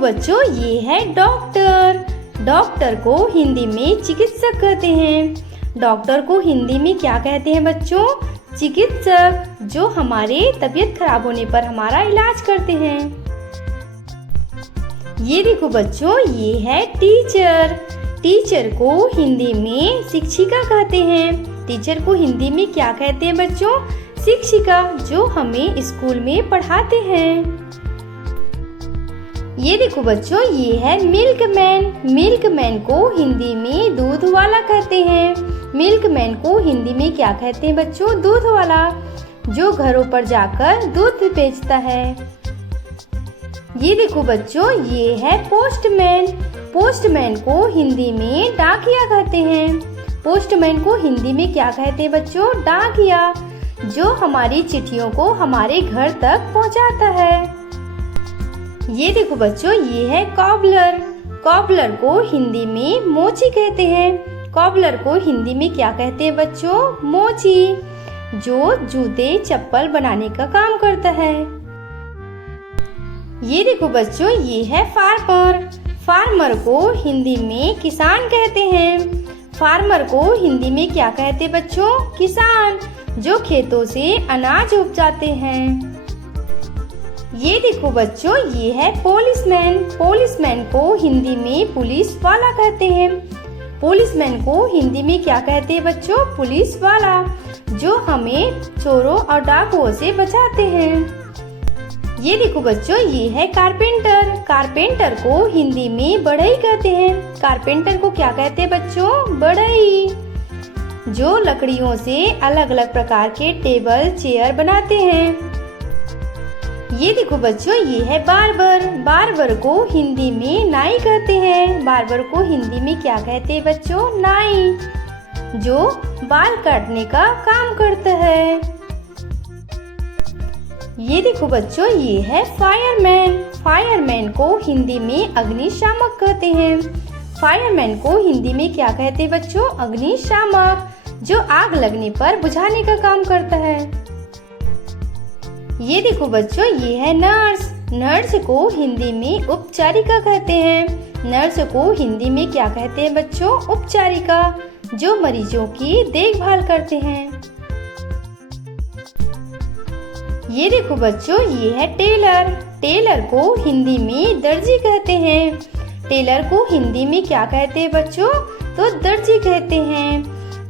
बच्चों, ये है डॉक्टर। डॉक्टर को हिंदी में चिकित्सक कहते हैं। डॉक्टर को हिंदी में क्या कहते हैं बच्चों? चिकित्सक, जो हमारे तबीयत खराब होने पर हमारा इलाज करते हैं। ये देखो बच्चों, ये है टीचर। टीचर को हिंदी में शिक्षिका कहते हैं। टीचर को हिंदी में क्या कहते हैं बच्चों? शिक्षिका, जो हमें स्कूल में पढ़ाते हैं। ये देखो बच्चों, ये है मिल्कमैन। मिल्कमैन को हिंदी में दूध वाला कहते हैं। मिल्कमैन को हिंदी में क्या कहते हैं बच्चों? दूध वाला, जो घरों पर जाकर दूध बेचता है। ये देखो बच्चों, ये है पोस्टमैन। पोस्टमैन को हिंदी में डाकिया कहते हैं। पोस्टमैन को हिंदी में क्या कहते हैं बच्चों? डाकिया, जो हमारी चिट्ठियों को हमारे घर तक पहुंचाता है। ये देखो बच्चों, ये है कॉबलर। कॉबलर को हिंदी में मोची कहते हैं। कॉबलर को हिंदी में क्या कहते हैं बच्चों? मोची, जो जूते चप्पल बनाने का काम करता है। ये देखो बच्चों, ये है फार्मर। फार्मर को हिंदी में किसान कहते हैं। फार्मर को हिंदी में क्या कहते हैं बच्चों? किसान, जो खेतों से अनाज उपजाते हैं। ये देखो बच्चों, ये है पुलिसमैन। पुलिसमैन को हिंदी में पुलिस वाला कहते हैं। पुलिसमैन को हिंदी में क्या कहते हैं बच्चों? पुलिस वाला, जो हमें चोरों और डाकुओं से बचाते हैं। ये देखो बच्चों, ये है कारपेंटर। कारपेंटर को हिंदी में बढ़ई कहते हैं। कारपेंटर को क्या कहते हैं बच्चों? बढ़ई, जो लकड़ियों से अलग अलग प्रकार के टेबल चेयर बनाते हैं। ये देखो बच्चों, ये है बार्बर। बार्बर को हिंदी में नाई कहते हैं। बार्बर को हिंदी में क्या कहते हैं बच्चों? नाई, जो बाल काटने का काम करता है। ये देखो बच्चों, ये है फायरमैन। फायरमैन को हिंदी में अग्निशामक कहते हैं। फायरमैन को हिंदी में क्या कहते हैं बच्चों? अग्निशामक, जो आग लगने पर बुझाने का काम करता है। ये देखो बच्चों, ये है नर्स। नर्स को हिंदी में उपचारिका कहते हैं। नर्स को हिंदी में क्या कहते हैं बच्चों? उपचारिका, जो मरीजों की देखभाल करते हैं। ये देखो बच्चों, ये है टेलर। टेलर को हिंदी में दर्जी कहते हैं। टेलर को हिंदी में क्या कहते हैं बच्चों? तो दर्जी कहते हैं।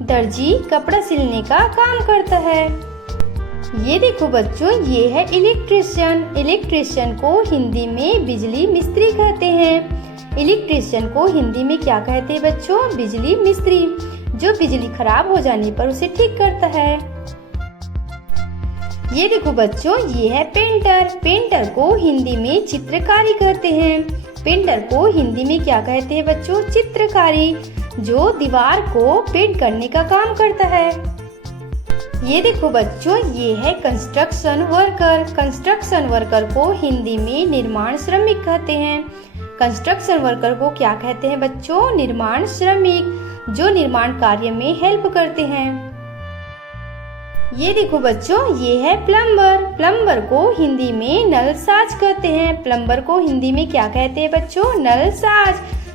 दर्जी कपड़ा सिलने का काम करता है। ये देखो बच्चों, ये है इलेक्ट्रीशियन। इलेक्ट्रीशियन को हिंदी में बिजली मिस्त्री कहते हैं। इलेक्ट्रीशियन को हिंदी में क्या कहते हैं बच्चों? बिजली मिस्त्री, जो बिजली खराब हो जाने पर उसे ठीक करता है। ये देखो बच्चों, ये है पेंटर। पेंटर को हिंदी में चित्रकारी कहते हैं। पेंटर को हिंदी में क्या कहते हैं बच्चों? चित्रकारी, जो दीवार को पेंट करने का काम करता है। ये देखो बच्चों, ये है कंस्ट्रक्शन वर्कर। कंस्ट्रक्शन वर्कर को हिंदी में निर्माण श्रमिक कहते हैं। कंस्ट्रक्शन वर्कर को क्या कहते हैं बच्चों? निर्माण श्रमिक, जो निर्माण कार्य में हेल्प करते हैं। ये देखो बच्चों, ये है प्लम्बर। प्लम्बर को हिंदी में नलसाज कहते हैं। प्लम्बर को हिंदी में क्या कहते हैं बच्चों? नलसाज,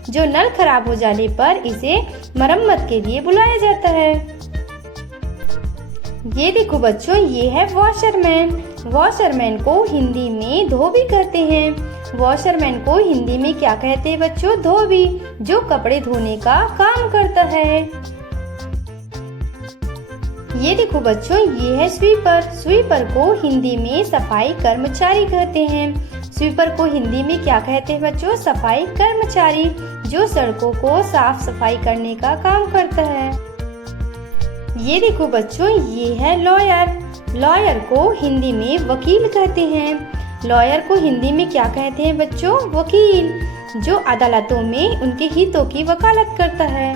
जो नल खराब हो जाने पर इसे मरम्मत के लिए बुलाया जाता है। ये देखो बच्चों, ये है वॉशरमैन। वॉशरमैन को हिंदी में धोबी कहते हैं। वॉशरमैन को हिंदी में क्या कहते हैं बच्चों? धोबी, जो कपड़े धोने का काम करता है। ये देखो बच्चों, ये है स्वीपर। स्वीपर को हिंदी में सफाई कर्मचारी कहते हैं। स्वीपर को हिंदी में क्या कहते हैं बच्चों? सफाई कर्मचारी, जो सड़कों को साफ सफाई करने का काम करता है। ये देखो बच्चों, ये है लॉयर। लॉयर को हिंदी में वकील कहते हैं। लॉयर को हिंदी में क्या कहते हैं बच्चों? वकील, जो अदालतों में उनके हितों की वकालत करता है।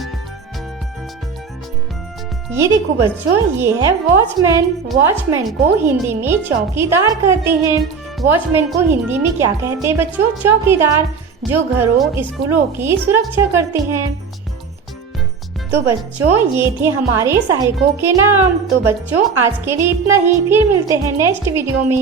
ये देखो बच्चों, ये है वॉचमैन। वॉचमैन को हिंदी में चौकीदार कहते हैं। वॉचमैन को हिंदी में क्या कहते हैं बच्चों? चौकीदार, जो घरों स्कूलों की सुरक्षा करते हैं। तो बच्चों, ये थे हमारे सहायकों के नाम। तो बच्चों, आज के लिए इतना ही। फिर मिलते हैं नेक्स्ट वीडियो में।